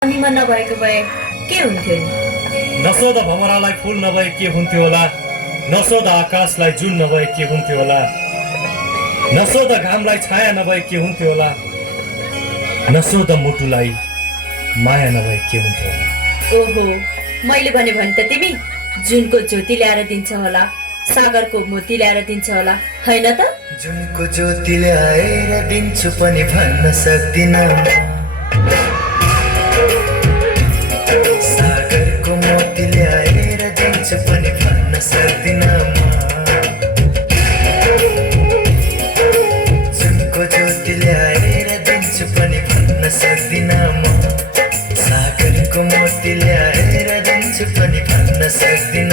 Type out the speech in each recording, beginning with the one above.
पानीमा नभएको भए के हुन्थ्यो नि? नसोध भमरालाई फूल नभए के हुन्थ्यो होला, नसोध आकाशलाई जुन नभए के हुन्थ्यो होला, नसोध घामलाई छाया नभए के हुन्थ्यो होला, नसोध मुटुलाई माया नभए के हुन्थ्यो होला। ओहो, मैले भने त तिमी जुनको ज्योति ल्याएर दिन्छ होला, सागरको मोती ल्याएर दिन्छ होला, हैन त? जुनको ज्योति ल्याएर दिन्छु पनि भन्न सक्दिन, सागरको मोती ल्याएर दिन्छु पनि भन्न सक्दिन, जुनको ज्योति ल्याएर दिन्छु पनि भन्न सक्दिन, सागरको मोती ल्याएर दिन्छु पनि भन्न सक्दिन,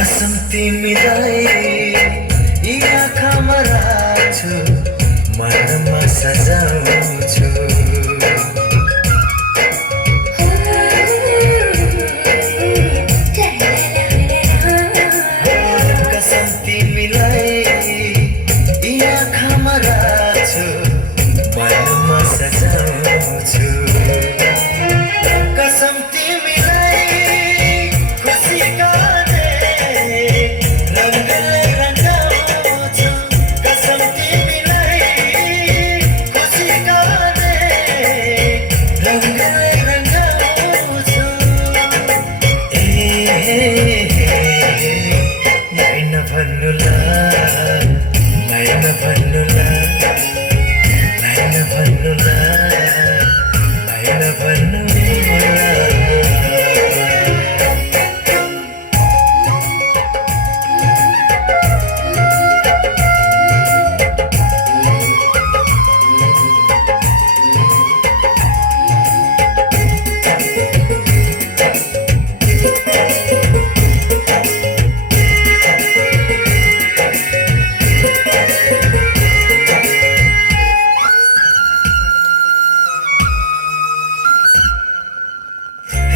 कसम तिमीलाई यी आँखामा राख्छु, मनमा सजाउँछु, कसम तिमीलाई यी आँखामा राख्छु, मनमा सजाउँछु, कसम तिमीलाई खुसीका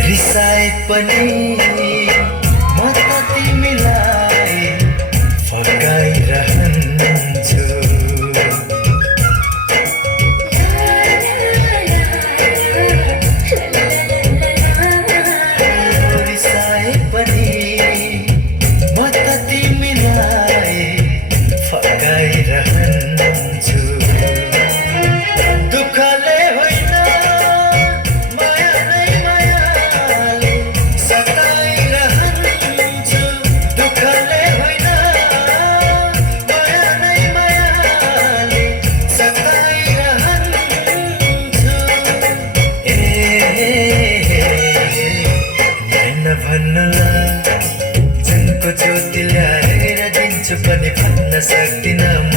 रिसाए पनि म त तिमीलाई फर्काइरहन्छु, रिसाए पनि म त तिमीलाई फर्काइरहन्छु, दुःखले होइन भन्नुला, जुनको ज्योति ल्याएर दिन्छु पनि भन्न सक्दिन, म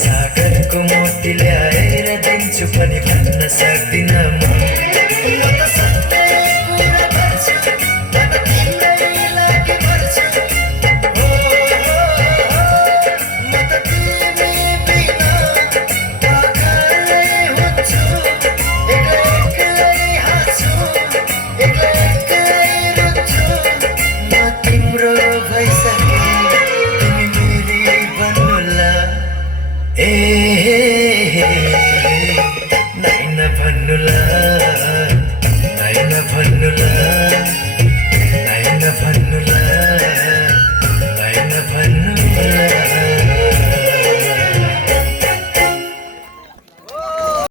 सागरको मोती ल्याएर दिन्छु पनि भन्न सक्दिन, म